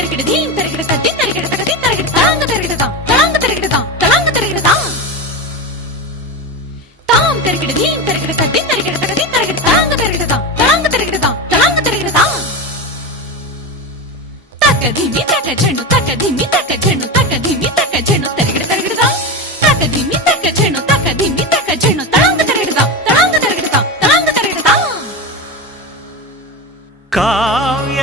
ತೆರಗಿಡ ಧೀಂ ತೆರಗಿಡ ತದ್ದಿ ತೆರಗಿಡ ತಗದಿ ತೆರಗಿಡ ತಳಂಗ ತೆರಗಿಡ ತಳಂಗ ತೆರಗಿಡ ತಳಂಗ ತೆರಗಿಡ ತಾಂ ತೆರಗಿಡ ಧೀಂ ತೆರಗಿಡ ತದ್ದಿ ತೆರಗಿಡ ತಗದಿ ತೆರಗಿಡ ತಳಂಗ ತೆರಗಿಡ ತಳಂಗ ತೆರಗಿಡ ತಳಂಗ ತೆರಗಿಡ ತಕ ಧಿಮಿ ತಕ ಝೆಣ್ಣು ತಕ ಧಿಮಿ ತಕ ಝೆಣ್ಣು ತಕ ಧಿಮಿ ತಕ ಝೆಣ್ಣು ತೆರಗಿಡ ತೆರಗಿಡ ತಕ ಧಿಮಿ ತಕ ಝೆಣ್ಣು ತಕ ಧಿಮಿ ತಕ ಝೆಣ್ಣು ತಳಂಗ ತೆರಗಿಡ ತಳಂಗ ತೆರಗಿಡ ತಳಂಗ ತೆರಗಿಡ ಕಾವ್ಯ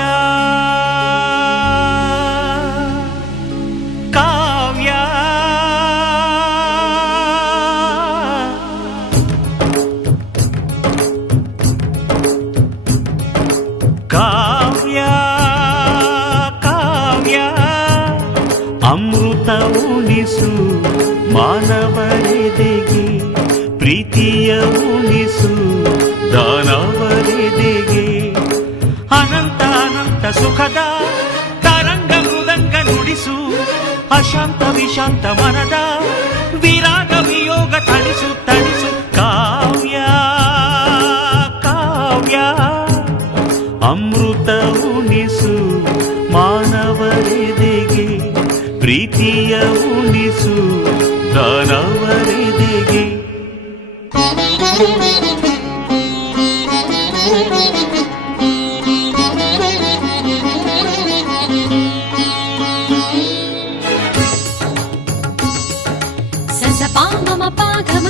ಕಾವ್ಯ ಕಾವ್ಯ ಕಾವ್ಯ ಅಮೃತ ಉಣಿಸು ಮಾನವರೆದೆಗೆ ಪ್ರೀತಿಯ ಉಣಿಸು ದಾನವರೆದೆಗೆ ಅನಂತ ಅನಂತ ಸುಖದ ತರಂಗ ಮೃದಂಗ ನುಡಿಸು ಅಶಾಂತ ವಿಶಾಂತ ಮನದ ವಿರಾಗ ವಿಯೋಗ ತಣಿಸು ತಣಿಸು ಕಾವ್ಯ ಕಾವ್ಯ ಅಮೃತ ಉಣಿಸು ಮಾನವರೆದೆಗೆ ಪ್ರೀತಿಯ ಉಣಿಸು ದಾನವರೆದೆಗೆ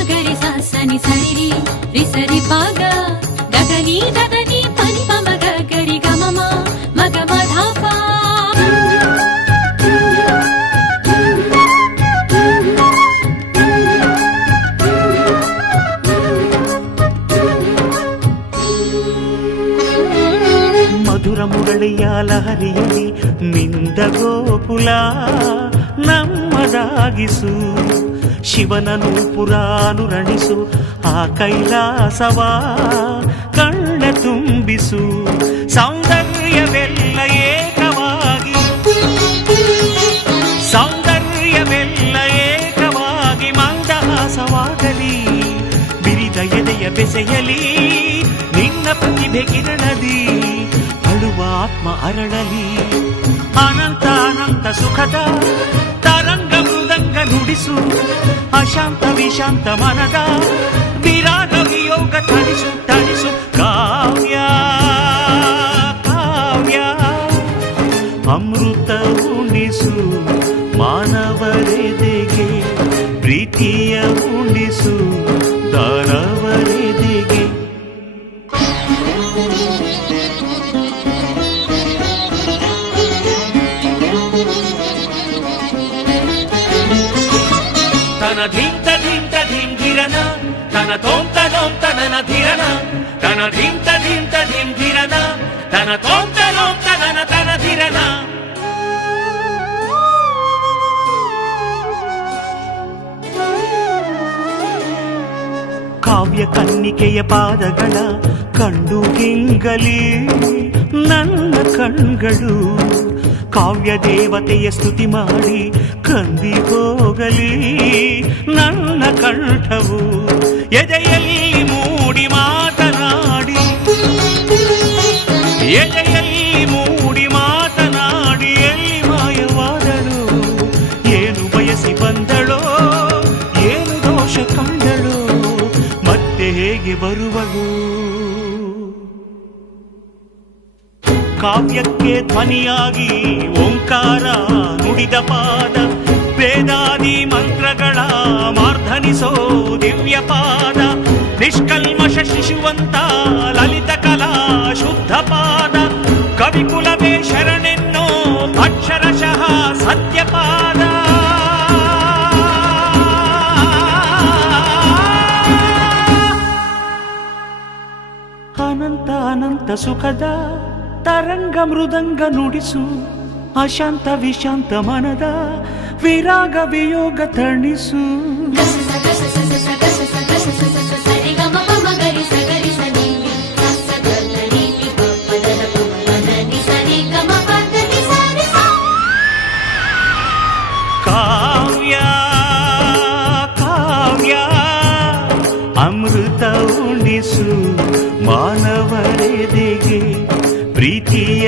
ಗರಿ ಸನಿ ಸರಿ ರಿ ಸರಿ ಪಾಗ ಗಗನಿ ದದನಿ ಪನಿ ಪಮ ಗರಿ ಗಮಮ ಮಗ ಮಧಾಪ ಮಧುರ ಮುರಳಿಯ ಲಹರಿಯಲ್ಲಿ ಮಿಂದ ಗೋಕುಲ ನಮ್ಮದಾಗಿಸು ಶಿವನನು ಪುರಾನುರಣಿಸು ಆ ಕೈಲಾಸವ ಕಣ್ಣ ತುಂಬಿಸು ಸೌಂದರ್ಯವೆಲ್ಲ ಏಕವಾಗಿ ಸೌಂದರ್ಯವೆಲ್ಲ ಏಕವಾಗಿ ಮಂದಹಾಸವಾಗಲಿ ಬಿರಿದ ಎದೆಯ ಬೆಸೆಯಲಿ ನಿನ್ನ ಪ್ರತಿಭೆ ಕಿರಣದಿ ಅಳುವ ಆತ್ಮ ಅರಳಲಿ ಅನಂತ ಅನಂತ ಸುಖದ ತರಂಗ ಮೃದಂಗ ನುಡಿಸು ಅಶಾಂತ ವಿಶಾಂತ ಮನದ ವಿರಾಗ ವಿಯೋಗ ತಣಿಸು ತಣಿಸು ಕಾವ್ಯ ಕಾವ್ಯ ಅಮೃತ ಉಣಿಸು ಮಾನವರೆದೆಗೆ ಪ್ರೀತಿಯ ಉಣಿಸು ದಾನವರೆದೆಗೆ ತನ ಧಿಂತ ಧಿಂತ ಧಿಂಧಿರನ ತನ ತೋಂತ ನೋಂತ ನನ ಧಿರನ ತನ ಧಿಂತ ಧಿಂತ ಧಿಂಧಿರನ ತನ ತೋಂತ ನೋಂತ ನನ ತನ ಧಿರನ ಕಾವ್ಯ ಕನ್ನಿಕೆಯ ಪಾದಗಳ ಕಂಡು ಗಿಂಗಲಿ ನನ್ನ ಕಣ್ಗಳು ಕಾವ್ಯ ದೇವತೆಯ ಸ್ತುತಿ ಮಾಡಿ ಕಂದಿ ಹೋಗಲಿ ನನ್ನ ಕಂಠವು ಎದೆಯಲ್ಲಿ ಮೂಡಿ ಮಾತನಾಡಿ ಎದೆಯಲ್ಲಿ ಮೂಡಿ ಮಾತನಾಡಿ ಎಲ್ಲಿ ಮಾಯವಾದಳು ಏನು ಬಯಸಿ ಬಂದಳೋ ಏನು ದೋಷ ಕಂಡಳೋ ಮತ್ತೆ ಹೇಗೆ ಬರುವಳು ಕಾವ್ಯಕ್ಕೆ ಧ್ವನಿಯಾಗಿ ಓಂಕಾರ ನುಡಿದ ಪಾದ ವೇದಾದಿ ಮಂತ್ರಗಳ ಮಾರ್ಧನಿಸೋ ದಿವ್ಯ ಪಾದ ನಿಷ್ಕಲ್ಮಶ ಶಿಶುವಂತ ಲಲಿತ ಕಲಾ ಶುದ್ಧ ಪಾದ ಕವಿಕುಲವೇ ಶರಣೆನ್ನೋ ಅಕ್ಷರಶಃ ಸತ್ಯಪಾದ ಅನಂತ ಅನಂತ ಸುಖದ ತರಂಗ ಮೃದಂಗ ನುಡಿಸು ಅಶಾಂತ ವಿಶಾಂತ ಮನದ ವಿರಾಗ ವಿಯೋಗ ತಣಿಸು ಕಾವ್ಯ ಕಾವ್ಯ ಅಮೃತ ಉಣಿಸು ಮಾನವರೆದೆಗೆ ಪ್ರೀತಿಯ